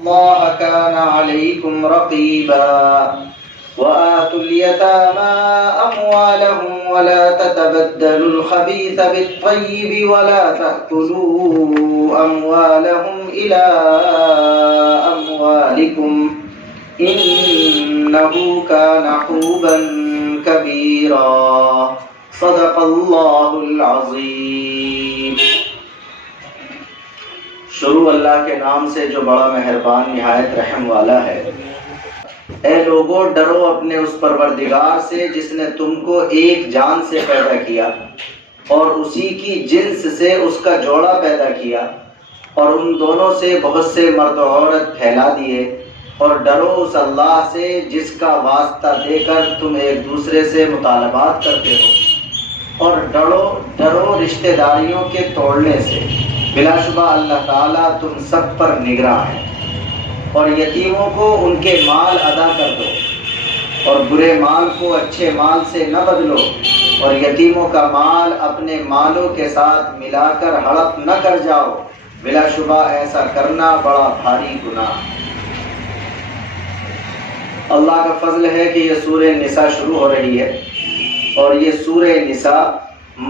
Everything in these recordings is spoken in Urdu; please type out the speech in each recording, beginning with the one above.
الله كان عليكم رقيبا وآتوا اليتامى أموالهم ولا تتبدلوا الخبيث بالطيب ولا تأكلوا أموالهم إلى أموالكم إنه كان حوبا كبيرا صدق الله العظيم. شروع اللہ کے نام سے جو بڑا مہربان نہایت رحم والا ہے. اے لوگو ڈرو اپنے اس پروردگار سے جس نے تم کو ایک جان سے پیدا کیا اور اسی کی جنس سے اس کا جوڑا پیدا کیا اور ان دونوں سے بہت سے مرد و عورت پھیلا دیے. اور ڈرو اس اللہ سے جس کا واسطہ دے کر تم ایک دوسرے سے مطالبات کرتے ہو. اور ڈرو رشتہ داریوں کے توڑنے سے. بلا شبہ اللہ تعالیٰ تم سب پر نگراں ہے. اور یتیموں کو ان کے مال ادا کر دو اور برے مال کو اچھے مال سے نہ بدلو. اور یتیموں کا مال اپنے مالوں کے ساتھ ملا کر ہڑپ نہ کر جاؤ. بلا شبہ ایسا کرنا بڑا بھاری گناہ. اللہ کا فضل ہے کہ یہ سورہ نساء شروع ہو رہی ہے اور یہ سورہ نساء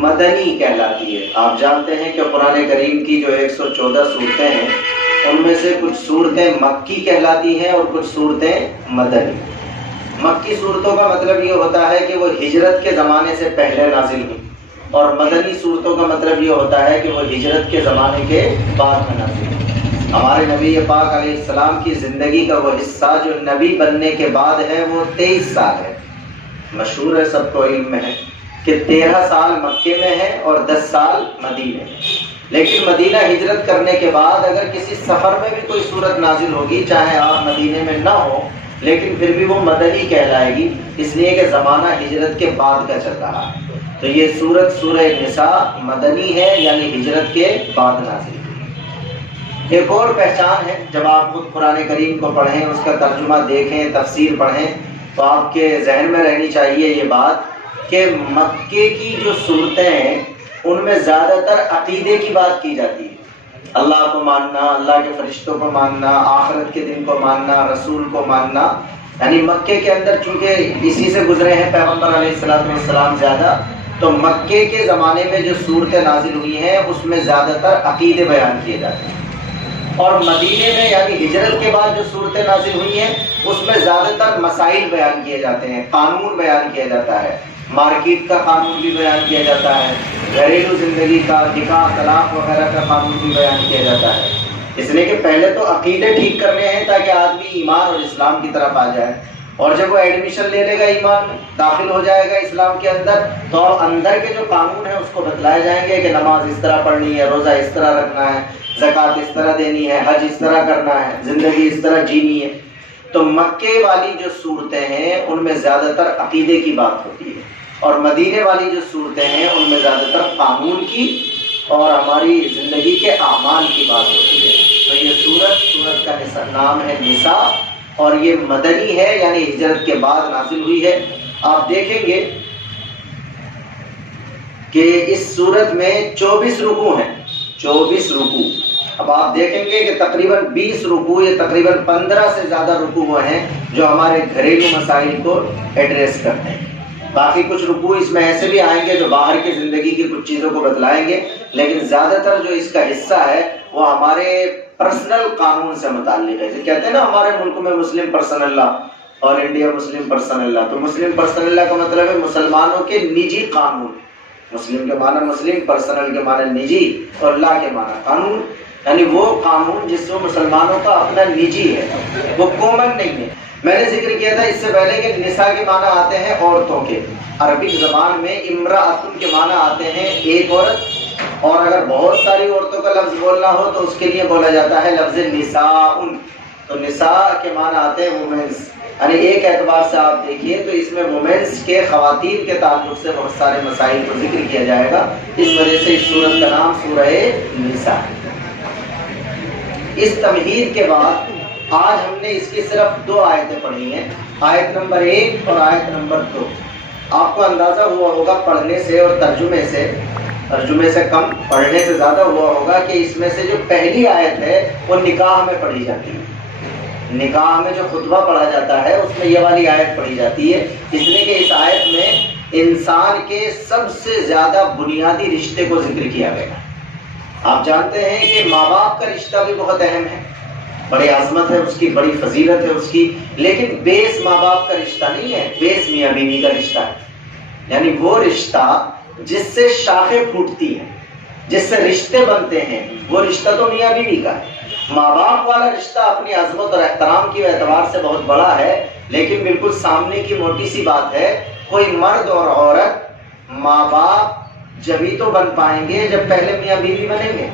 مدنی کہلاتی ہے. آپ جانتے ہیں کہ قرآن کریم کی جو 114 صورتیں ہیں ان میں سے کچھ صورتیں مکی کہلاتی ہیں اور کچھ صورتیں مدنی. مکی صورتوں کا مطلب یہ ہوتا ہے کہ وہ ہجرت کے زمانے سے پہلے نازل ہوئی اور مدنی صورتوں کا مطلب یہ ہوتا ہے کہ وہ ہجرت کے زمانے کے بعد میں نازل ہوئی. ہمارے نبی پاک علیہ السلام کی زندگی کا وہ حصہ جو نبی بننے کے بعد ہے وہ 23 سال ہے. مشہور ہے، سب کو علم میں ہے کہ 13 سال مکے میں ہے اور 10 سال مدینے میں. لیکن مدینہ ہجرت کرنے کے بعد اگر کسی سفر میں بھی کوئی صورت نازل ہوگی چاہے آپ مدینے میں نہ ہو لیکن پھر بھی وہ مدنی کہلائے گی، اس لیے کہ زمانہ ہجرت کے بعد کا چل رہا ہے. تو یہ سورت سورہ نساء مدنی ہے یعنی ہجرت کے بعد نازل. ایک اور پہچان ہے، جب آپ خود قرآن کریم کو پڑھیں، اس کا ترجمہ دیکھیں، تفسیر پڑھیں تو آپ کے ذہن میں رہنی چاہیے یہ بات کہ مکے کی جو صورتیں ہیں ان میں زیادہ تر عقیدے کی بات کی جاتی ہے. اللہ کو ماننا، اللہ کے فرشتوں کو ماننا، آخرت کے دن کو ماننا، رسول کو ماننا. یعنی مکے کے اندر چونکہ اسی سے گزرے ہیں پیغمبر علیہ السلام زیادہ، تو مکے کے زمانے میں جو صورتیں نازل ہوئی ہیں اس میں زیادہ تر عقیدے بیان کیے جاتے ہیں. اور مدینے میں یعنی ہجرت کے بعد جو صورتیں نازل ہوئی ہیں اس میں زیادہ تر مسائل بیان کیے جاتے ہیں، قانون بیان کیا جاتا ہے، مارکیٹ کا قانون بھی بیان کیا جاتا ہے، گھریلو زندگی کا، نکاح طلاق وغیرہ کا قانون بھی بیان کیا جاتا ہے. اس لیے کہ پہلے تو عقیدے ٹھیک کرنے ہیں تاکہ آدمی ایمان اور اسلام کی طرف آ جائے. اور جب وہ ایڈمیشن لے لے گا، ایمان داخل ہو جائے گا اسلام کے اندر، تو اندر کے جو قانون ہیں اس کو بتلائے جائیں گے کہ نماز اس طرح پڑھنی ہے، روزہ اس طرح رکھنا ہے، زکوٰۃ اس طرح دینی ہے، حج اس طرح کرنا ہے، زندگی اس طرح جینی ہے. تو مکے والی جو صورتیں ہیں ان میں زیادہ تر عقیدے کی بات ہوتی ہے اور مدینے والی جو صورتیں ہیں ان میں زیادہ تر قانون کی اور ہماری زندگی کے اعمال کی بات ہوتی ہے. تو یہ سورت کا نام ہے نساء اور یہ مدنی ہے یعنی ہجرت کے بعد نازل ہوئی ہے. آپ دیکھیں گے کہ اس سورت میں 24 رکوع ہیں، 24 رکوع. اب آپ دیکھیں گے کہ تقریباً 20 رکوع یا تقریباً 15 سے زیادہ رکوع وہ ہیں جو ہمارے گھریلو مسائل کو ایڈریس کرتے ہیں. باقی کچھ رکوع اس میں ایسے بھی آئیں گے جو باہر کی زندگی کی کچھ چیزوں کو بتلائیں گے، لیکن زیادہ تر جو اس کا حصہ ہے وہ ہمارے پرسنل قانون سے متعلق ہے. کہتے ہیں نا ہمارے ملک میں مسلم پرسنل لا اور انڈیا مسلم پرسنل لا. تو مسلم پرسنل لا کا مطلب ہے مسلمانوں کے نجی قانون. مسلم کے معنی مسلم، پرسنل کے معنی نجی اور لا کے معنی قانون. یعنی وہ قانون جس میں مسلمانوں کا اپنا نجی ہے، وہ کامن نہیں ہے. میں نے ذکر کیا تھا اس سے پہلے کہ نساء کے معنی آتے ہیں عورتوں کے. عربی زبان میں امرأۃ کے معنی آتے ہیں ایک عورت، اور اگر بہت ساری عورتوں کا لفظ بولنا ہو تو اس کے لیے بولا جاتا ہے لفظ نساء. تو نساء کے معنی آتے ہیں وومنس. یعنی ایک اعتبار سے آپ دیکھیے تو اس میں وومنس کے، خواتین کے تعلق سے بہت سارے مسائل کو ذکر کیا جائے گا. اس وجہ سے اس سورت کا نام سورہ نساء. اس تمہید کے بعد آج ہم نے اس کی صرف 2 آیتیں پڑھی ہیں، آیت نمبر 1 اور آیت نمبر 2. آپ کو اندازہ ہوا ہوگا پڑھنے سے اور ترجمے سے کم، پڑھنے سے زیادہ ہوا ہوگا کہ اس میں سے جو پہلی آیت ہے وہ نکاح میں پڑھی جاتی ہے. نکاح میں جو خطبہ پڑھا جاتا ہے اس میں یہ والی آیت پڑھی جاتی ہے، اس لیے کہ اس آیت میں انسان کے سب سے زیادہ بنیادی رشتے کو ذکر کیا گیا۔ آپ جانتے ہیں کہ ماں باپ کا رشتہ بھی بہت اہم ہے، بڑی عظمت ہے اس کی، بڑی فضیلت ہے اس کی، لیکن بیس ماں باپ کا رشتہ نہیں ہے، بیس میاں بیوی کا رشتہ ہے۔ یعنی وہ رشتہ جس سے شاخیں پھوٹتی ہیں، جس سے رشتے بنتے ہیں، وہ رشتہ تو میاں بیوی کا ہے۔ ماں باپ والا رشتہ اپنی عظمت اور احترام کے اعتبار سے بہت بڑا ہے، لیکن بالکل سامنے کی موٹی سی بات ہے، کوئی مرد اور عورت ماں باپ جبھی تو بن پائیں گے جب پہلے میاں بیوی بنیں گے۔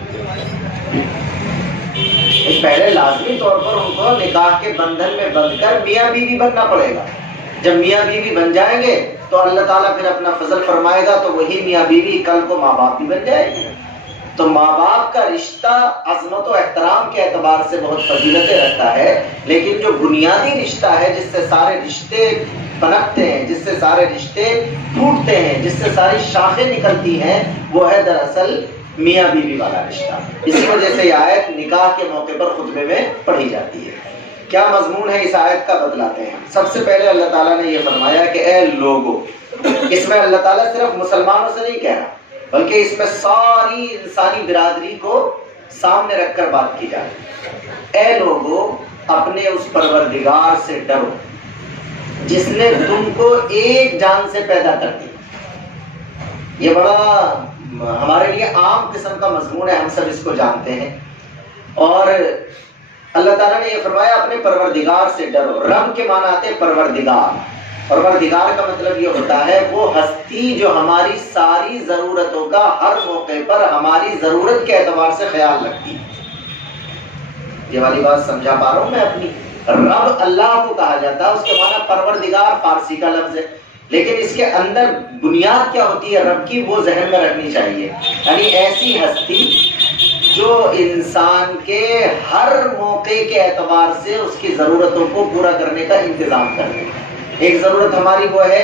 پہلے لازمی طور پر ان کو نکاح کے بندھن میں بندھ کر میاں بیوی بننا پڑے گا۔ جب میاں بیوی بن جائیں گے تو اللہ تعالیٰ پھر اپنا فضل فرمائے گا تو وہی میاں بیوی کل کو ماں باپ بھی بن جائے گے۔ تو ماں باپ کا رشتہ عظمت و احترام کے اعتبار سے بہت فضیلتیں رکھتا ہے، لیکن جو بنیادی رشتہ ہے جس سے سارے رشتے پنپتے ہیں، جس سے سارے رشتے پھوٹتے ہیں، جس سے ساری شاخیں نکلتی ہیں، وہ ہے دراصل میاں بیوی والا رشتہ۔ اسی وجہ سے یہ آیت نکاح کے موقع پر خطبے میں پڑھی جاتی ہے۔ کیا مضمون ہے اس آیت کا بتلاتے ہیں۔ سب سے پہلے اللہ تعالیٰ نے یہ فرمایا کہ اے لوگو، اس میں اللہ تعالیٰ صرف مسلمانوں سے نہیں کہہ رہا، بلکہ اس میں ساری انسانی برادری کو سامنے رکھ کر بات کی جائے۔ اے لوگو، اپنے اس پروردگار سے ڈرو جس نے تم کو ایک جان سے پیدا کر دیا۔ یہ بڑا ہمارے لیے عام قسم کا مضمون ہے، ہم سب اس کو جانتے ہیں، اور اللہ تعالیٰ نے یہ فرمایا اپنے پروردگار سے ڈرو۔ رب کے معنی آتے پروردگار۔ پروردگار کا مطلب یہ ہوتا ہے وہ ہستی جو ہماری ساری ضرورتوں کا ہر موقع پر ہماری ضرورت کے اعتبار سے خیال رکھتی ہے۔ یہ والی بات سمجھا پا رہا ہوں میں اپنی؟ رب اللہ کو کہا جاتا ہے، اس کے معنی پروردگار فارسی کا لفظ ہے، لیکن اس کے اندر بنیاد کیا ہوتی ہے رب کی، وہ ذہن میں رکھنی چاہیے۔ یعنی ایسی ہستی جو انسان کے ہر موقع کے اعتبار سے اس کی ضرورتوں کو پورا کرنے کا انتظام کر دے۔ ایک ضرورت ہماری وہ ہے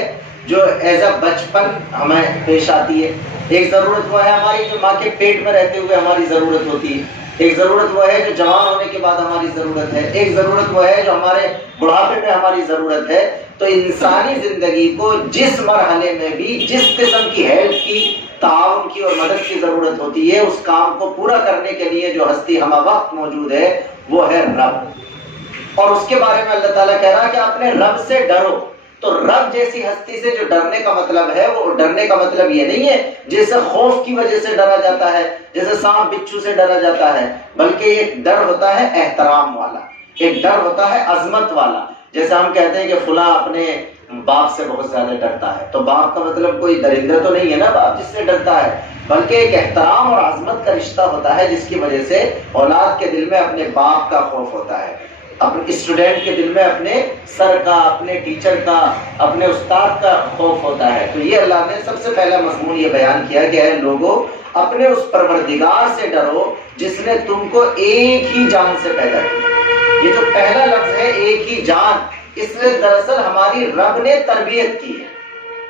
جو ایز اے بچپن ہمیں پیش آتی ہے، ایک ضرورت وہ ہے ہماری جو ماں کے پیٹ میں رہتے ہوئے ہماری ضرورت ہوتی ہے، ایک ضرورت وہ ہے جو جوان ہونے کے بعد ہماری ضرورت ہے، ایک ضرورت وہ ہے جو ہمارے بڑھاپے میں ہماری ضرورت ہے۔ تو انسانی زندگی کو جس مرحلے میں بھی جس قسم کی ہیلپ کی، تعاون کی اور مدد کی ضرورت ہوتی ہے، اس کام کو پورا کرنے کے لیے جو ہستی ہمہ وقت موجود ہے وہ ہے رب۔ اور اس کے بارے میں اللہ تعالیٰ کہہ رہا ہے کہ اپنے رب سے ڈرو۔ تو رب جیسی ہستی سے جو ڈرنے کا مطلب ہے، وہ ڈرنے کا مطلب یہ نہیں ہے جیسے خوف کی وجہ سے ڈرا جاتا ہے، جیسے سانپ بچھو سے ڈرا جاتا ہے، بلکہ ایک ڈر ہوتا ہے احترام والا، ایک ڈر ہوتا ہے عظمت والا۔ جیسے ہم کہتے ہیں کہ فلاں اپنے باپ سے بہت زیادہ ڈرتا ہے، تو باپ کا مطلب کوئی درندہ تو نہیں ہے نا باپ جس سے ڈرتا ہے، بلکہ ایک احترام اور عظمت کا رشتہ ہوتا ہے جس کی وجہ سے اولاد کے دل میں اپنے باپ کا خوف ہوتا ہے، اپنے اسٹوڈنٹ کے دل میں اپنے سر کا، اپنے ٹیچر کا، اپنے استاد کا خوف ہوتا ہے۔ تو یہ اللہ نے سب سے پہلا مضمون یہ بیان کیا کہ اے لوگو، اپنے اس پروردگار سے ڈرو جس نے تم کو ایک ہی جان سے پیدا کیا۔ یہ جو پہلا لفظ ہے ایک ہی جان، اس میں دراصل ہماری رب نے تربیت کی ہے۔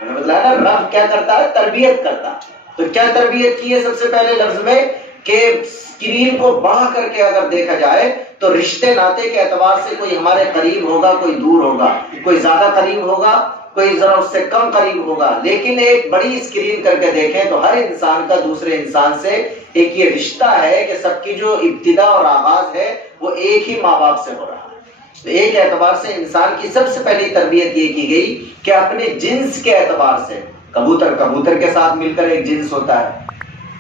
میں نے بتایا نا رب کیا کرتا ہے، تربیت کرتا ہے۔ تو کیا تربیت کی ہے سب سے پہلے لفظ میں کہ اسکرین کو بڑھا کر کے اگر دیکھا جائے تو رشتے ناطے کے اعتبار سے کوئی ہمارے قریب ہوگا، کوئی دور ہوگا، کوئی زیادہ قریب ہوگا، کوئی ذرا اس سے کم قریب ہوگا، لیکن ایک بڑی اسکرین کر کے دیکھیں تو ہر انسان کا دوسرے انسان سے ایک یہ رشتہ ہے کہ سب کی جو ابتدا اور آغاز ہے وہ ایک ہی ماں باپ سے ہو رہا ہے۔ تو ایک اعتبار سے انسان کی سب سے پہلی تربیت یہ کی گئی کہ اپنے جنس کے اعتبار سے، کبوتر کبوتر کے ساتھ مل کر ایک جنس ہوتا ہے،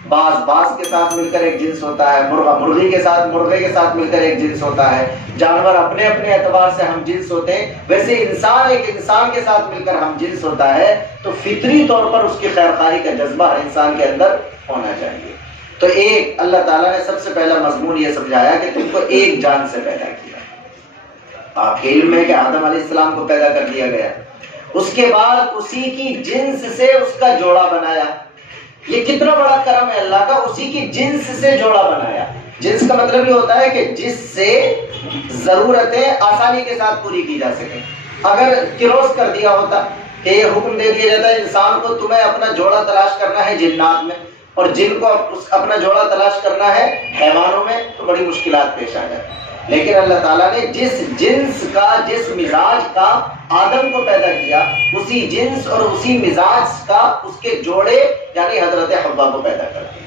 باز باز کے ساتھ مل کر ایک جنس ہوتا ہے، مرغا مرغی کے ساتھ مرغے کے ساتھ مل کر ایک جنس ہوتا ہے، جانور اپنے اپنے اعتبار سے ہم جنس ہوتے ہیں، ویسے انسان ایک انسان کے ساتھ مل کر ہم جنس ہوتا ہے۔ تو فطری طور پر اس کی خیر خواہی کا جذبہ ہر انسان کے اندر ہونا چاہیے۔ تو ایک اللہ تعالیٰ نے سب سے پہلا مضمون یہ سمجھایا کہ تم کو ایک جان سے پیدا کیا۔ آپ کے علم ہے کہ آدم علیہ السلام کو پیدا کر دیا گیا، اس کے بعد اسی کی جنس سے اس کا جوڑا بنایا۔ یہ کتنا بڑا کرم ہے اللہ کا، اسی کی جنس سے جوڑا بنایا۔ جنس کا مطلب یہ ہوتا ہے کہ جس سے ضرورتیں آسانی کے ساتھ پوری کی جا سکیں۔ اگر کروس کر دیا ہوتا کہ یہ حکم دے دیا جاتا ہے انسان کو تمہیں اپنا جوڑا تلاش کرنا ہے جنات میں، اور جن کو اپنا جوڑا تلاش کرنا ہے حیوانوں میں، تو بڑی مشکلات پیش آ جاتی ہیں۔ لیکن اللہ تعالیٰ نے جس جنس کا، جس مزاج کا آدم کو پیدا کیا، اسی جنس اور اسی مزاج کا اس کے جوڑے یعنی حضرت حوا کو پیدا کر دیا۔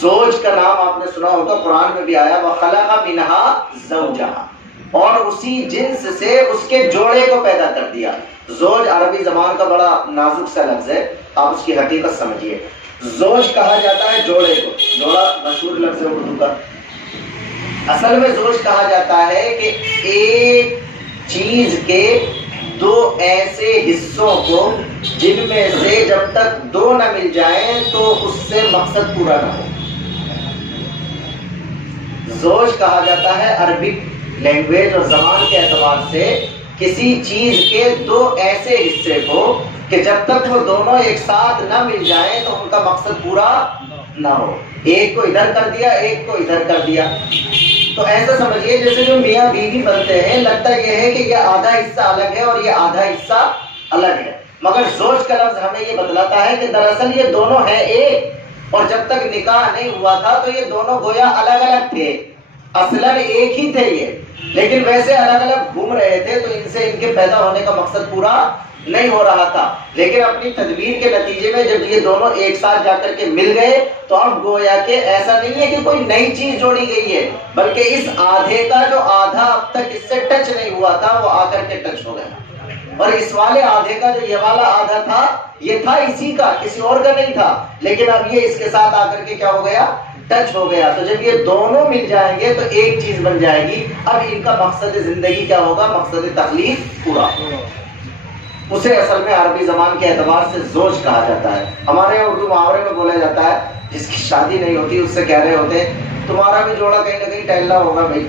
زوج کا نام آپ نے سنا ہوگا، قرآن میں بھی آیا وَخَلَقَ مِنْهَا زَوْجَهَا، اور اسی جنس سے اس کے جوڑے کو پیدا کر دیا۔ زوج عربی زبان کا بڑا نازک سا لفظ ہے، آپ اس کی حقیقت سمجھیے۔ زوج کہا جاتا ہے جوڑے کو، جوڑا مشہور لفظ ہے اردو کا۔ اصل میں زوج کہا جاتا ہے کہ ایک چیز کے دو ایسے حصوں کو جن میں سے جب تک دو نہ مل جائیں تو اس سے مقصد پورا نہ ہو۔ زوج کہا جاتا ہے عربک لینگویج اور زبان کے اعتبار سے کسی چیز کے دو ایسے حصے کو کہ جب تک وہ دونوں ایک ساتھ نہ مل جائیں تو ان کا مقصد پورا نہ ہو۔ ایک کو ادھر کر دیا، ایک کو ادھر کر دیا، تو ایسا سمجھیے جیسے جو میاں بیوی بنتے ہیں، لگتا یہ ہے کہ یہ آدھا حصہ الگ ہے اور یہ آدھا حصہ الگ ہے، مگر زوج کا لفظ ہمیں یہ بتلاتا ہے کہ دراصل یہ دونوں ہیں ایک، اور جب تک نکاح نہیں ہوا تھا تو یہ دونوں گویا الگ الگ تھے، اصلاً ایک ہی تھے یہ، لیکن ویسے الگ الگ گھوم رہے تھے تو ان سے ان کے پیدا ہونے کا مقصد پورا نہیں ہو رہا تھا۔ لیکن اپنی تدبیر کے نتیجے میں جب یہ دونوں ایک ساتھ جا کر کے مل گئے تو اب گویا کہ ایسا نہیں ہے کہ کوئی نئی چیز جوڑی گئی ہے، بلکہ اس آدھے کا جو آدھا اب تک اس سے ٹچ نہیں ہوا تھا وہ آ کر کے ٹچ ہو گیا، اور اس والے آدھے کا جو یہ والا آدھا تھا یہ تھا اسی کا، کسی اور کا نہیں تھا، لیکن اب یہ اس کے ساتھ آ کر کے کیا ہو گیا، ٹچ ہو گیا۔ تو جب یہ دونوں مل جائیں گے تو ایک چیز بن جائے گی، اب ان کا مقصد زندگی کیا ہوگا، مقصد تخلیق پورا ہوگا۔ اسے اصل میں عربی زبان کے اعتبار سے زوج کہا جاتا ہے۔ ہمارے یہاں اردو محاورے میں بولا جاتا ہے جس کی شادی نہیں ہوتی اس سے کہہ رہے ہوتے ہیں تمہارا بھی جوڑا کہیں نہ کہیں ٹہلنا ہوگا بھائی۔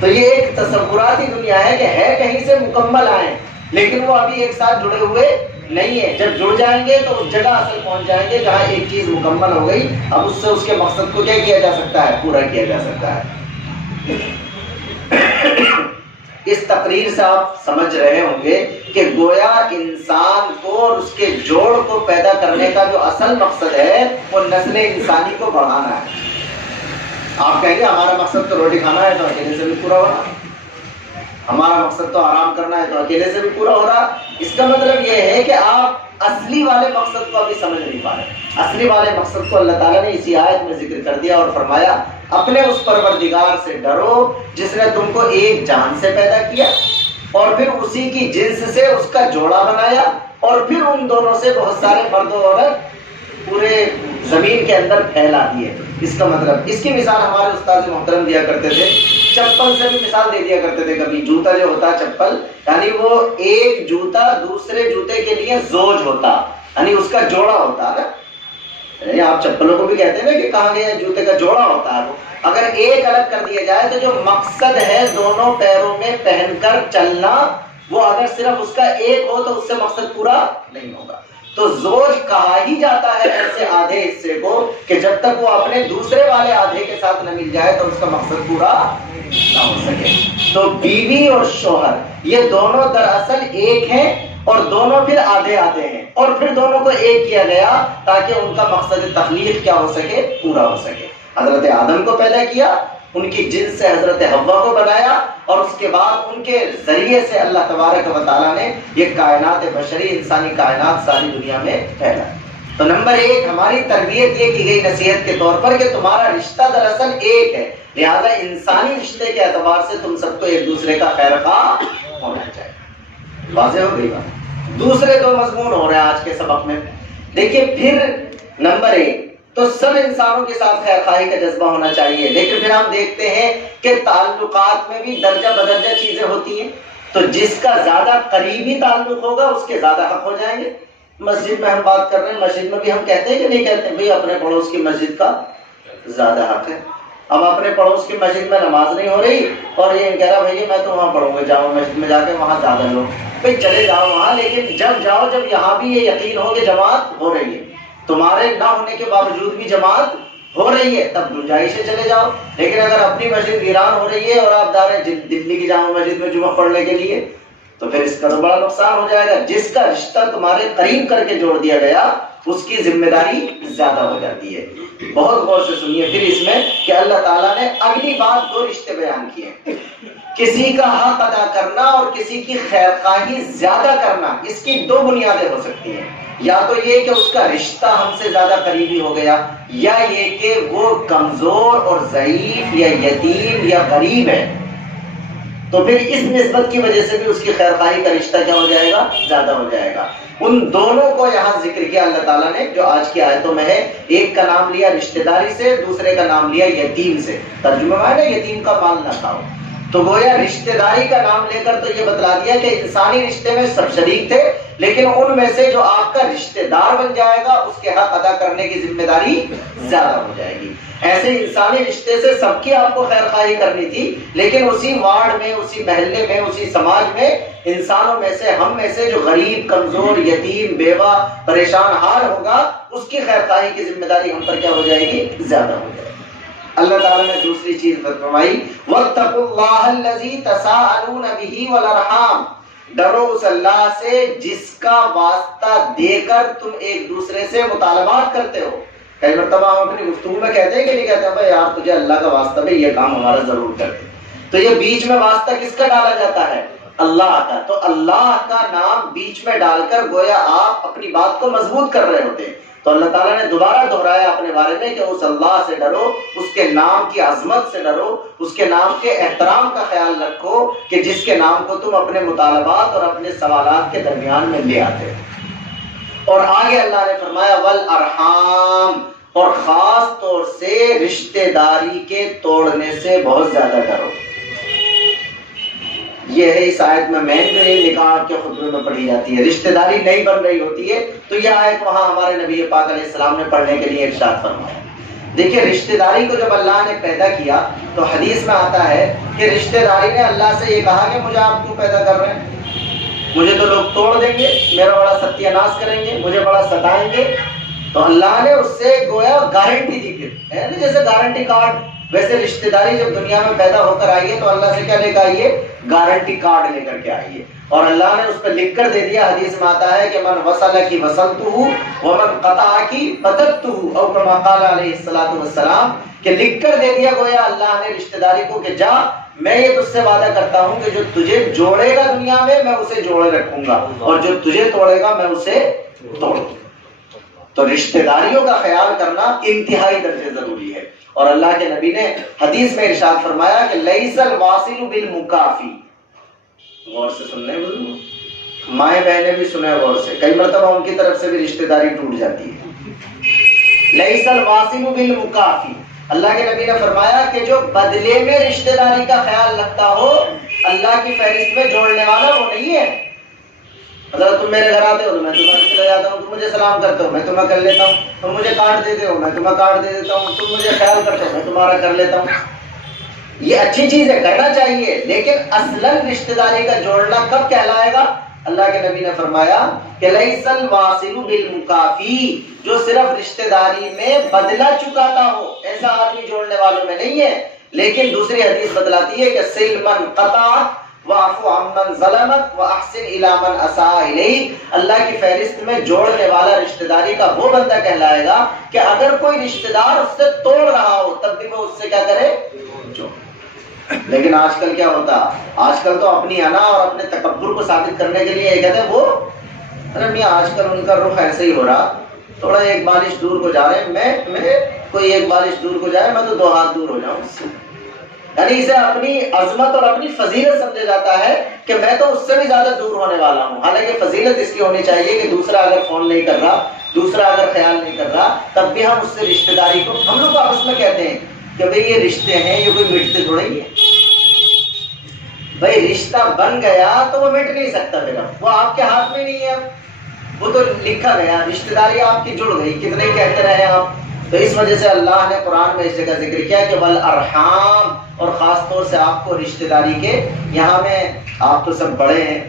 تو یہ ایک تصوراتی دنیا ہے کہ ہے کہیں سے مکمل آئے لیکن وہ ابھی ایک ساتھ جڑے ہوئے نہیں ہے، جب جڑ جائیں گے تو اس جگہ اصل پہنچ جائیں گے جہاں ایک چیز مکمل ہو گئی، اب اس سے اس کے مقصد کو کیا کیا جا سکتا ہے، پورا کیا جا سکتا ہے۔ اس تقریر سے آپ سمجھ رہے ہوں گے کہ گویا انسان کو اور اس کے جوڑ کو پیدا کرنے کا جو اصل مقصد ہے وہ نسل انسانی کو بڑھانا ہے۔ آپ کہیں گے ہمارا مقصد تو روٹی کھانا ہے تو اکیلے سے بھی پورا ہو رہا، ہمارا مقصد تو آرام کرنا ہے تو اکیلے سے بھی پورا ہو رہا۔ اس کا مطلب یہ ہے کہ آپ اصلی والے مقصد کو ابھی سمجھ نہیں پا رہے۔ اصلی والے مقصد کو اللہ تعالیٰ نے اسی آیت میں ذکر کر دیا اور فرمایا اپنے اس پروردگار سے ڈرو جس نے تم کو ایک جان سے پیدا کیا اور پھر اسی کی جنس سے اس کا جوڑا بنایا اور پھر ان دونوں سے بہت سارے مرد و عورت پورے زمین کے اندر پھیلا دیے۔ اس کا مطلب، اس کی مثال ہمارے استاد محترم دیا کرتے تھے، چپل سے بھی مثال دے دیا کرتے تھے کبھی۔ جوتا جو ہوتا چپل، یعنی وہ ایک جوتا دوسرے جوتے کے لیے زوج ہوتا، یعنی اس کا جوڑا ہوتا ہے نا۔ آپ چپلوں کو بھی کہتے ہیں نا کہ کہاں گیا جوتے کا جوڑا ہوتا ہے وہ۔ اگر ایک الگ کر دیا جائے تو جو مقصد ہے دونوں پیروں میں پہن کر چلنا، وہ اگر صرف اس کا ایک ہو تو اس سے مقصد پورا نہیں ہوگا۔ تو زوج کہا ہی جاتا ہے ایسے آدھے حصے کو کہ جب تک وہ اپنے دوسرے والے آدھے کے ساتھ نہ مل جائے تو اس کا مقصد پورا نہ ہو سکے۔ تو بیوی اور شوہر یہ دونوں دراصل ایک ہیں اور دونوں پھر آدھے آدھے ہیں، اور پھر دونوں کو ایک کیا گیا تاکہ ان کا مقصد تخلیق کیا ہو سکے، پورا ہو سکے۔ حضرت آدم کو پیدا کیا، ان کی جنس سے حضرت حوا کو بنایا، اور اس کے بعد ان کے ذریعے سے اللہ تبارک و تعالیٰ نے یہ کائنات بشری، انسانی کائنات ساری دنیا میں پھیلا۔ تو نمبر ایک ہماری تربیت یہ کی گئی نصیحت کے طور پر کہ تمہارا رشتہ دراصل ایک ہے، لہذا انسانی رشتے کے اعتبار سے تم سب کو ایک دوسرے کا خیر خواہ ہونا چاہیے۔ واضح ہو گئی بات۔ دوسرے دو مضمون ہو رہے ہیں آج کے سبق میں، دیکھیے پھر نمبر ایک تو سب انسانوں کے ساتھ خیر خواہی کا جذبہ ہونا چاہیے، لیکن پھر ہم دیکھتے ہیں کہ تعلقات میں بھی درجہ بدرجہ چیزیں ہوتی ہیں، تو جس کا زیادہ قریبی تعلق ہوگا اس کے زیادہ حق ہو جائیں گے۔ مسجد میں ہم بات کر رہے ہیں، مسجد میں بھی ہم کہتے ہیں کہ نہیں کہتے ہیں بھئی اپنے پڑوس کی مسجد کا زیادہ حق ہے۔ اب اپنے پڑوس کی مسجد میں نماز نہیں ہو رہی اور یہ کہہ رہا بھائی میں تو وہاں پڑھوں گا، جاؤ مسجد میں جا کے وہاں زیادہ لوگ، بھئی چلے جاؤ وہاں، لیکن جب جاؤ جب یہاں بھی یہ یقین ہو کہ جماعت ہو رہی ہے، تمہارے نہ ہونے کے باوجود بھی جماعت ہو رہی ہے، تب گنجائش سے چلے جاؤ۔ لیکن اگر اپنی مسجد ویران ہو رہی ہے اور آپ جا رہے ہیں دلی کی جامع مسجد میں جمعہ پڑھنے کے لیے تو پھر اس کا تو بڑا نقصان ہو جائے گا۔ جس کا رشتہ تمہارے قریب کر کے جوڑ دیا گیا اس کی ذمہ داری زیادہ ہو جاتی ہے۔ بہت غور سے سنیے پھر اس میں کہ اللہ تعالیٰ نے اگلی بات 2 رشتے بیان کیے، کسی کا حق ادا کرنا اور کسی کی خیر خواہی زیادہ کرنا، اس کی 2 بنیادیں ہو سکتی ہیں، یا تو یہ کہ اس کا رشتہ ہم سے زیادہ قریبی ہو گیا، یا یہ کہ وہ کمزور اور ضعیف یا یتیم یا غریب ہے، تو پھر اس نسبت کی وجہ سے بھی اس کی خیر خواہی کا رشتہ کیا ہو جائے گا، زیادہ ہو جائے گا۔ ان دونوں کو یہاں ذکر کیا اللہ تعالیٰ نے جو آج کی آیتوں میں ہے، ایک کا نام لیا رشتہ داری سے، دوسرے کا نام لیا یتیم سے۔ ترجمہ میں ہے نا یتیم کا مال نہ کھاؤ، تو گویا رشتہ داری کا نام لے کر تو یہ بتلا دیا کہ انسانی رشتے میں سب شریک تھے، لیکن ان میں سے جو آپ کا رشتہ دار بن جائے گا اس کے حق ادا کرنے کی ذمہ داری زیادہ ہو جائے گی۔ ایسے انسانی رشتے سے سب کی آپ کو خیر خواہی کرنی تھی، لیکن اسی وارڈ میں، اسی محلے میں، اسی سماج میں انسانوں میں سے، ہم میں سے جو غریب، کمزور، یتیم، بیوہ، پریشان حال ہوگا، اس کی خیر خواہی کی ذمہ داری ہم پر کیا ہو جائے گی، زیادہ ہو جائے گی۔ اللہ تعالیٰ نے دوسری چیز فرمائی وَاتَّقُوا اللَّهَ الَّذِي تَسَاءَلُونَ بِهِ وَالْأَرْحَامَ، ڈرو اس اللہ سے جس کا واسطہ دے کر تم ایک دوسرے سے مطالبات کرتے ہو۔ کئی مرتبہ ہم اپنی گفتگو میں کہتے ہیں کہ نہیں کہتے ہیں بھائی یار تجھے اللہ کا واسطہ بھائی یہ کام ہمارا ضرور کر دے، تو یہ بیچ میں واسطہ کس کا ڈالا جاتا ہے، اللہ کا، تو اللہ کا نام بیچ میں ڈال کر گویا آپ اپنی بات کو مضبوط کر رہے ہوتے ہیں۔ تو اللہ تعالیٰ نے دوبارہ دہرایا اپنے بارے میں کہ اس اللہ سے ڈرو، اس کے نام کی عظمت سے ڈرو، اس کے نام کے احترام کا خیال رکھو کہ جس کے نام کو تم اپنے مطالبات اور اپنے سوالات کے درمیان میں لے آتے ہو۔ اور آگے اللہ نے فرمایا والارحام، اور خاص طور سے رشتہ داری کے توڑنے سے بہت زیادہ ڈرو۔ یہ ہے اس آیت میں مین جو نکاح کے خطبے میں پڑھی جاتی ہے، رشتہ داری نہیں بن رہی ہوتی ہے تو یہ آیت وہاں ہمارے نبی پاک علیہ السلام نے پڑھنے کے لیے ارشاد فرمایا۔ دیکھیے رشتہ داری کو جب اللہ نے پیدا کیا تو حدیث میں آتا ہے کہ رشتہ داری نے اللہ سے یہ کہا کہ مجھے آپ کیوں پیدا کر رہے ہیں، مجھے تو لوگ توڑ دیں گے، میرا بڑا ستیہ ناش کریں گے، مجھے بڑا ستائیں گے۔ تو اللہ نے اس سے گویا گارنٹی دی، پھر ہے نا جیسے گارنٹی کارڈ، ویسے رشتہ داری جب دنیا میں پیدا ہو کر آئی ہے تو اللہ سے کیا لے کر آئیے، گارنٹی کارڈ لے کر کے آئیے، اور اللہ نے اس پہ لکھ کر دے دیا۔ حدیث میں آتا ہے کہ من وصلکی وصلتہ ومن قطعکی قطعتہ، او کما قال علیہ الصلوۃ والسلام، کہ لکھ کر دے دیا گویا اللہ نے رشتہ داری کو کہ جا میں یہ تجھ سے وعدہ کرتا ہوں کہ جو تجھے جوڑے گا دنیا میں اسے جوڑے رکھوں گا، اور جو تجھے توڑے گا میں اسے توڑوں گا۔ تو رشتہ داریوں کا خیال کرنا انتہائی درجے ضروری ہے، اور اللہ کے نبی نے حدیث میں ارشاد فرمایا کہ لیس الواصل بالمکافی، غور سے سننے مائیں بہنیں بھی سنیں غور سے، کئی مرتبہ ان کی طرف سے بھی رشتہ داری ٹوٹ جاتی ہے۔ لیس الواصل بالمکافی، اللہ کے نبی نے فرمایا کہ جو بدلے میں رشتہ داری کا خیال رکھتا ہو اللہ کی فہرست میں جوڑنے والا وہ نہیں ہے۔ مطلب تم میرے گھر آتے ہو تو میں تمہارے چلے جاتا ہوں، تم مجھے سلام کرتے ہو میں تمہیں کر لیتا ہوں، تم مجھے کارڈ دیتے ہو میں تمہیں کارڈ دے دیتا ہوں، تم مجھے خیال کرتے ہو میں تمہارا کر لیتا ہوں۔ یہ اچھی چیز ہے، کرنا چاہیے، لیکن اصلاً رشتہ داری کا جوڑنا کب کہلائے گا؟ اللہ کے نبی نے فرمایا کہ لیس الواصل بالمکافی، جو صرف رشتہ داری میں بدلہ چکاتا ہو ایسا آدمی جوڑنے والوں میں نہیں ہے۔ لیکن دوسری حدیث بتلاتی ہے کہ سل من قطع واعفو عمن ظلمت واحسن الی من اساء الیک، اللہ کی فہرست میں جوڑنے والا رشتہ داری کا وہ بندہ کہلائے گا کہ اگر کوئی رشتہ دار اس سے توڑ رہا ہو تب بھی وہ اس سے کیا کرے، جوڑ۔ لیکن آج کل کیا ہوتا، آج کل تو اپنی انا اور اپنے تکبر کو ثابت کرنے کے لیے یہ کہتے ہیں وہ ارے میاں آج کل ان کا رخ ایسے ہی ہو رہا، تھوڑا ایک بالش دور کو جا رہے ہیں، میں کوئی ایک بالش دور کو جائے میں تو 2 ہاتھ دور ہو جاؤں اس سے، یعنی اسے اپنی عظمت اور اپنی فضیلت سمجھا جاتا ہے کہ میں تو اس سے بھی زیادہ دور ہونے والا ہوں۔ حالانکہ فضیلت اس کی ہونی چاہیے کہ دوسرا اگر فون نہیں کر رہا، دوسرا اگر خیال نہیں کر رہا، تب بھی ہم اس سے رشتہ داری کو، ہم لوگ آپس میں کہتے ہیں کہ بھئی یہ رشتے ہیں، یہ کوئی مٹتے تھوڑے ہی ہیں، بھئی رشتہ بن گیا تو وہ مٹ نہیں سکتا، میرا وہ آپ کے ہاتھ میں نہیں ہے، وہ تو لکھا گیا، رشتہ داری آپ کی جڑ گئی، کتنے کہتے رہے آپ۔ تو اس وجہ سے اللہ نے قرآن میں اس جگہ ذکر کیا کہ والارحام، اور خاص طور سے آپ کو رشتہ داری کے، یہاں میں آپ تو سب بڑے ہیں،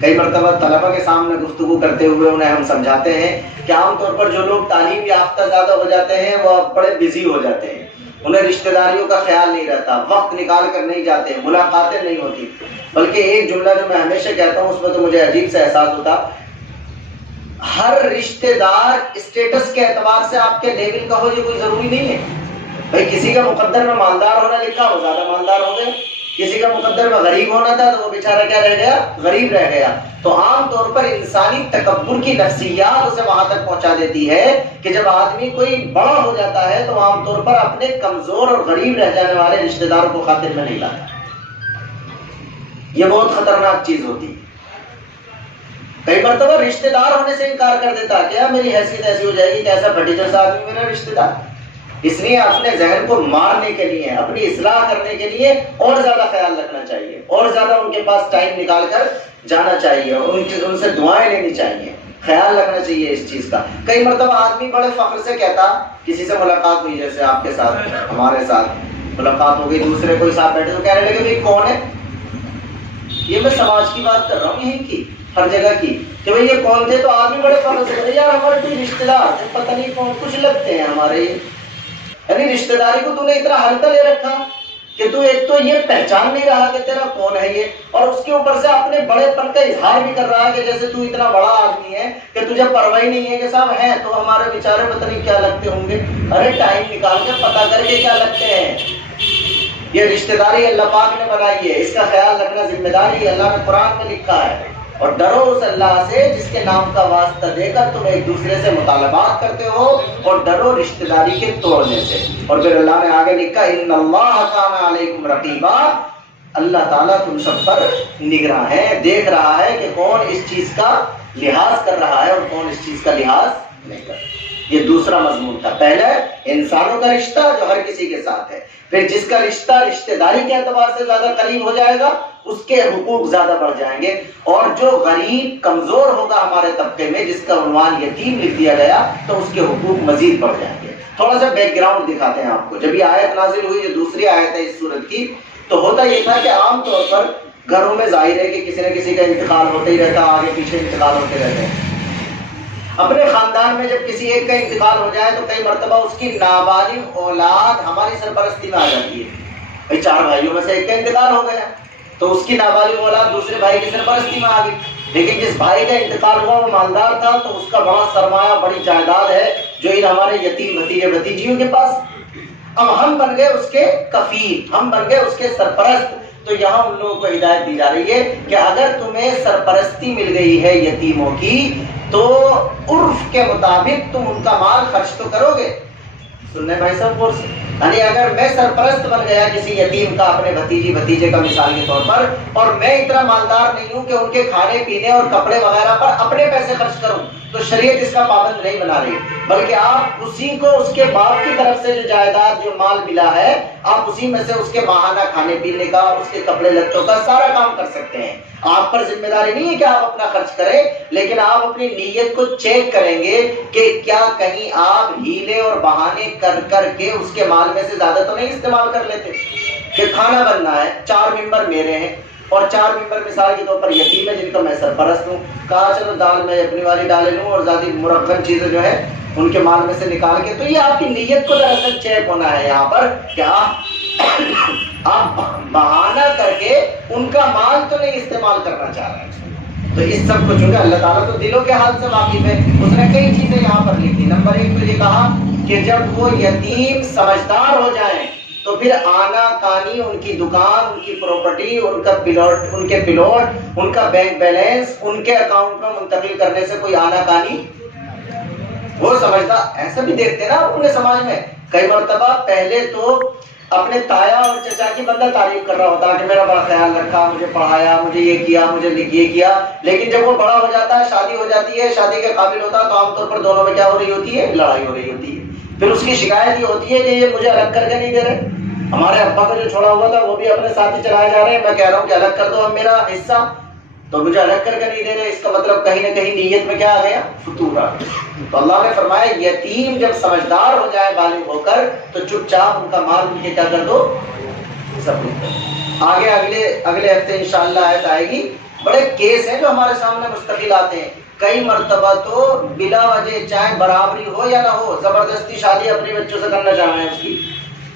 کئی مرتبہ طلبہ کے سامنے گفتگو کرتے ہوئے انہیں ہم سمجھاتے ہیں کہ عام طور پر جو لوگ تعلیم یافتہ زیادہ ہو جاتے ہیں وہ بڑے بزی ہو جاتے ہیں، انہیں رشتہ داریوں کا خیال نہیں رہتا، وقت نکال کر نہیں جاتے، ملاقاتیں نہیں ہوتی۔ بلکہ ایک جملہ جو میں ہمیشہ کہتا ہوں اس میں تو مجھے عجیب سے احساس ہوتا، ہر رشتہ دار اسٹیٹس کے اعتبار سے آپ کے لیول کا ہو یہ کوئی ضروری نہیں ہے. بھائی کسی کا مقدر میں مالدار ہونا لکھا وہ زیادہ مالدار ہو گئے، کسی کا مقدر میں غریب ہونا تھا تو وہ بیچارہ کیا رہ گیا؟ غریب رہ گیا. تو عام طور پر انسانی تکبر کی نفسیات اسے وہاں تک پہنچا دیتی ہے کہ جب آدمی کوئی بڑا ہو جاتا ہے تو عام طور پر اپنے کمزور اور غریب رہ جانے والے رشتہ داروں کو خاطر میں نہیں لاتا. یہ بہت خطرناک چیز ہوتی ہے. کئی مرتبہ رشتہ دار ہونے سے انکار کر دیتا، کیا میری حیثیت ایسی ہو جائے گی کہ ایسا بھٹیجا سا آدمی میرا رشتہ دار. اس لیے اپنے ذہن کو مارنے کے لیے، اپنی اصلاح کرنے کے لیے اور زیادہ خیال رکھنا چاہیے، اور زیادہ ان کے پاس ٹائم نکال کر جانا چاہیے، ان سے دعائیں لینی چاہیے، خیال رکھنا چاہیے اس چیز کا. کئی مرتبہ آدمی بڑے فخر سے کہتا، کسی سے ملاقات ہوئی جیسے آپ کے ساتھ ہمارے ساتھ ملاقات ہو گئی، دوسرے کوئی ساتھ بیٹھے تو کہنے لگے بھائی کون ہے یہ؟ میں سماج کی بات کر رہا ہوں، یہیں کی ہر جگہ کی، کہ بھائی یہ کون تھے؟ تو آدمی بڑے فخر سے کہتے یار ہمارے کوئی رشتہ دار تھے، پتہ نہیں کون، کچھ لگتے ہیں ہمارے. یعنی رشتہ داری کو تو نے اتنا ہلکا لے رکھا کہ تو ایک تو یہ پہچان نہیں رہا کہ تیرا کون ہے یہ، اور اس کے اوپر سے اپنے بڑے پن کا اظہار بھی کر رہا ہے کہ جیسے تو اتنا بڑا آدمی ہے کہ تجھے پرواہ نہیں ہے کہ صاحب ہیں تو ہمارے بیچارے پتہ نہیں کیا لگتے ہوں گے. ارے ٹائم نکال کے پتہ کر کے کیا لگتے ہیں. یہ رشتہ داری اللہ پاک نے بنائی ہے، اس کا خیال رکھنا ذمہ داری اللہ نے قرآن میں لکھا ہے. اور ڈرو اس اللہ سے جس کے نام کا واسطہ دے کر تم ایک دوسرے سے مطالبات کرتے ہو، اور ڈرو رشتہ داری کے توڑنے سے. اور پھر اللہ نے آگے لکھا ان اللہ کان علیکم رقیبا، اللہ تعالیٰ تم سب پر نگراں ہے، دیکھ رہا ہے کہ کون اس چیز کا لحاظ کر رہا ہے اور کون اس چیز کا لحاظ نہیں کر رہا. یہ دوسرا مضمون تھا. پہلا انسانوں کا رشتہ جو ہر کسی کے ساتھ ہے، پھر جس کا رشتہ رشتہ داری کے اعتبار سے زیادہ قریب ہو جائے گا اس کے حقوق زیادہ بڑھ جائیں گے، اور جو غریب کمزور ہوگا ہمارے طبقے میں جس کا عنوان یتیم لکھ دیا گیا تو اس کے حقوق مزید بڑھ جائیں گے. تھوڑا سا بیک گراؤنڈ دکھاتے ہیں آپ کو. جب یہ آیت نازل ہوئی، یہ دوسری آیت ہے اس سورت کی، تو ہوتا یہ تھا کہ عام طور پر گھروں میں ظاہر ہے کہ کسی نہ کسی کا انتقال ہوتا ہی رہتا، آگے پیچھے انتقال ہوتے رہتے ہیں. اپنے خاندان میں جب کسی ایک کا انتقال ہو جائے تو کئی مرتبہ اس کی نابالغ اولاد ہماری سرپرستی میں آ جاتی ہے. بھائی 4 بھائیوں میں سے ایک کا انتقال ہو گیا تو اس کی نابالغ اولاد دوسرے بھائی کی سرپرستی میں آ گئی. لیکن جس بھائی کا انتقال ہوا وہ مالدار تھا تو اس کا بڑا سرمایہ، بڑی جائیداد ہے جو ان ہمارے یتیم بھتیجے بھتیجیوں کے پاس. اب ہم بن گئے اس کے کفیل، ہم بن گئے اس کے سرپرست. تو یہاں ان لوگوں کو ہدایت دی جا رہی ہے کہ اگر تمہیں سرپرستی مل گئی ہے یتیموں کی تو عرف کے مطابق تم ان کا مال خرچ تو کرو گے. سننے بھائی صاحب غور سے، یعنی اگر میں سرپرست بن گیا کسی یتیم کا اپنے بھتیجی بھتیجے کا مثال کے طور پر، اور میں اتنا مالدار نہیں ہوں کہ ان کے کھانے پینے اور کپڑے وغیرہ پر اپنے پیسے خرچ کروں، تو شریعت اس کا پابند نہیں بنا رہی، بلکہ آپ اسی کو اس کے باپ کی طرف سے جو جائیداد جو مال ملا ہے آپ اسی میں سے اس کے ماہانہ کھانے پینے کا، اس کے کپڑے لتوں کا سارا کام کر سکتے ہیں. آپ پر ذمہ داری نہیں ہے کہ آپ اپنا خرچ کریں، لیکن آپ اپنی نیت کو چیک کریں گے کہ کیا کہیں آپ ہیلے اور بہانے کر کر کے اس کے مال میں سے زیادہ تو نہیں استعمال کر لیتے. کہ کھانا بننا ہے، 4 ممبر میرے ہیں اور 4 ممبر مثال کے طور پر یتیم ہے جن کا میں سرپرست ہوں، کہا چلو دال میں اپنی والی ڈالے لوں اور زیادہ مرغن چیزیں جو ہے ان کے مال میں سے نکال کے. تو یہ آپ کی نیت کو دراصل چیک ہونا ہے یہاں پر کہ آپ بہانہ کر کے ان کا مال تو نہیں استعمال کرنا چاہ رہے ہیں. تو اس سب کو چونکہ اللہ تعالیٰ تو دلوں کے حال سے واقف ہے، اس نے کئی چیزیں یہاں پر لکھی. نمبر 1 تو یہ کہا کہ جب وہ یتیم سمجھدار ہو جائیں تو پھر آنا کانی ان کی دکان، ان کی پراپرٹی، ان کا پلاٹ، ان کے پلاٹ، ان کا بینک بیلنس ان کے اکاؤنٹ میں منتقل کرنے سے کوئی آنا کانی وہ سمجھتا. ایسا بھی دیکھتے نا اپنے سماج میں کئی مرتبہ پہلے تو اپنے تایا اور چچا کی بندہ تعریف کر رہا ہوتا کہ میرا بڑا خیال رکھا، مجھے پڑھایا، مجھے یہ کیا، مجھے یہ کیا. لیکن جب وہ بڑا ہو جاتا ہے، شادی ہو جاتی ہے، شادی کے قابل ہوتا ہے تو عام طور پر دونوں میں کیا ہو رہی ہوتی ہے؟ لڑائی ہو رہی ہوتی ہے. پھر اس کی شکایت یہ ہوتی ہے کہ یہ مجھے الگ کر کے نہیں دے رہے، ہمارے ابا کو جو چھوڑا ہوا تھا وہ بھی اپنے ساتھ ہی چلائے جا رہے ہیں، میں کہہ رہا ہوں کہ الگ کر دو اب میرا حصہ، تو مجھے الگ کر کے نہیں دے رہے. اس کا مطلب کہیں نہ کہیں نیت میں کیا آ گیا؟ فتور آ گیا. تو اللہ نے فرمایا یتیم جب سمجھدار ہو جائے بالغ ہو کر تو چپ چاپ ان کا مال ان کے کیا کر دو؟ سب آگے اگلے ہفتے انشاءاللہ آیت آئے گی. بڑے کیس ہیں جو ہمارے سامنے مستقل آتے ہیں. کئی مرتبہ تو بلا وجہ چاہے برابری ہو یا نہ ہو زبردستی شادی اپنے بچوں سے کرنا چاہ رہے ہیں اس کی،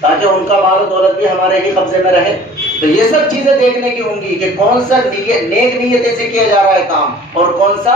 تاکہ ان کا مال و دولت بھی ہمارے ہی قبضے میں رہے. تو یہ سب چیزیں دیکھنے کی ہوں گی کہ کون سا نیک نیتیں سے کیا جا رہا ہے کام اور کون سا